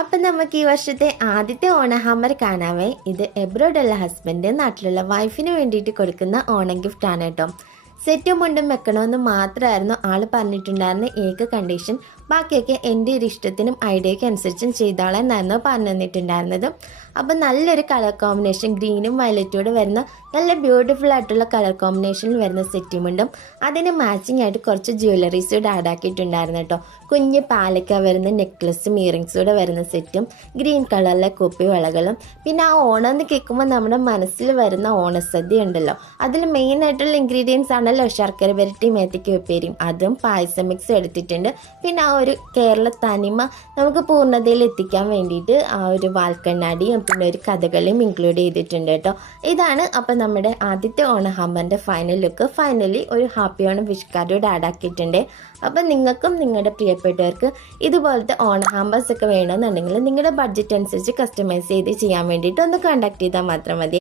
അപ്പം നമുക്ക് ഈ വർഷത്തെ ആദ്യത്തെ ഓണഹാമ്പർ കാണാവേ. ഇത് എബ്രോഡുള്ള ഹസ്ബൻഡ് നാട്ടിലുള്ള വൈഫിന് വേണ്ടിയിട്ട് കൊടുക്കുന്ന ഓണം ഗിഫ്റ്റ് ആണ് കേട്ടോ. സെറ്റും മുണ്ടും വെക്കണമെന്ന് മാത്രമായിരുന്നു ആൾ പറഞ്ഞിട്ടുണ്ടായിരുന്ന ഏക കണ്ടീഷൻ. ബാക്കിയൊക്കെ എൻ്റെ ഒരു ഇഷ്ടത്തിനും ഐഡിയയ്ക്ക് അനുസരിച്ചും ചെയ്തോളാമെന്നായിരുന്നു പറഞ്ഞു തന്നിട്ടുണ്ടായിരുന്നത്. അപ്പം നല്ലൊരു കളർ കോമ്പിനേഷൻ, ഗ്രീനും വയലറ്റോട് വരുന്ന നല്ല ബ്യൂട്ടിഫുൾ ആയിട്ടുള്ള കളർ കോമ്പിനേഷനിൽ വരുന്ന സെറ്റുമുണ്ടും അതിന് മാച്ചിങ് ആയിട്ട് കുറച്ച് ജ്വല്ലറീസ് കൂടെ ആഡ് ആക്കിയിട്ടുണ്ടായിരുന്നു കേട്ടോ. കുഞ്ഞ് പാലക്ക വരുന്ന നെക്ലസും ഇയറിങ്സ് കൂടെ വരുന്ന സെറ്റും ഗ്രീൻ കളറിലെ കുപ്പി വളകളും. പിന്നെ ആ ഓണം എന്ന് കേൾക്കുമ്പോൾ നമ്മുടെ മനസ്സിൽ വരുന്ന ഓണസദ്യ ഉണ്ടല്ലോ, അതിൽ മെയിൻ ആയിട്ടുള്ള ഇൻഗ്രീഡിയൻസ് ആണല്ലോ ശർക്കര വരട്ടി മേത്തയ്ക്ക് ഉപ്പേരിയും, അതും പായസം മിക്സും എടുത്തിട്ടുണ്ട്. പിന്നെ ആ ഒരു കേരള തനിമ നമുക്ക് പൂർണ്ണതയിൽ എത്തിക്കാൻ വേണ്ടിയിട്ട് ആ ഒരു വാൽക്കണ്ണാടിയും പിന്നെ ഒരു കഥകളിയും ഇൻക്ലൂഡ് ചെയ്തിട്ടുണ്ട് കേട്ടോ. ഇതാണ് അപ്പം നമ്മുടെ ആദ്യത്തെ ഓണഹാമ്പറിൻ്റെ ഫൈനൽ ലുക്ക്. ഫൈനലി ഒരു happy Onam wish card add ആക്കിയിട്ടുണ്ട്. അപ്പം നിങ്ങൾക്കും നിങ്ങളുടെ പ്രിയപ്പെട്ടവർക്ക് ഇതുപോലത്തെ ഓണഹാമ്പേഴ്സ് ഒക്കെ വേണമെന്നുണ്ടെങ്കിൽ നിങ്ങളുടെ ബഡ്ജറ്റ് അനുസരിച്ച് കസ്റ്റമൈസ് ചെയ്ത് ചെയ്യാൻ വേണ്ടിയിട്ട് ഒന്ന് കോൺടാക്ട് ചെയ്താൽ മാത്രം മതി.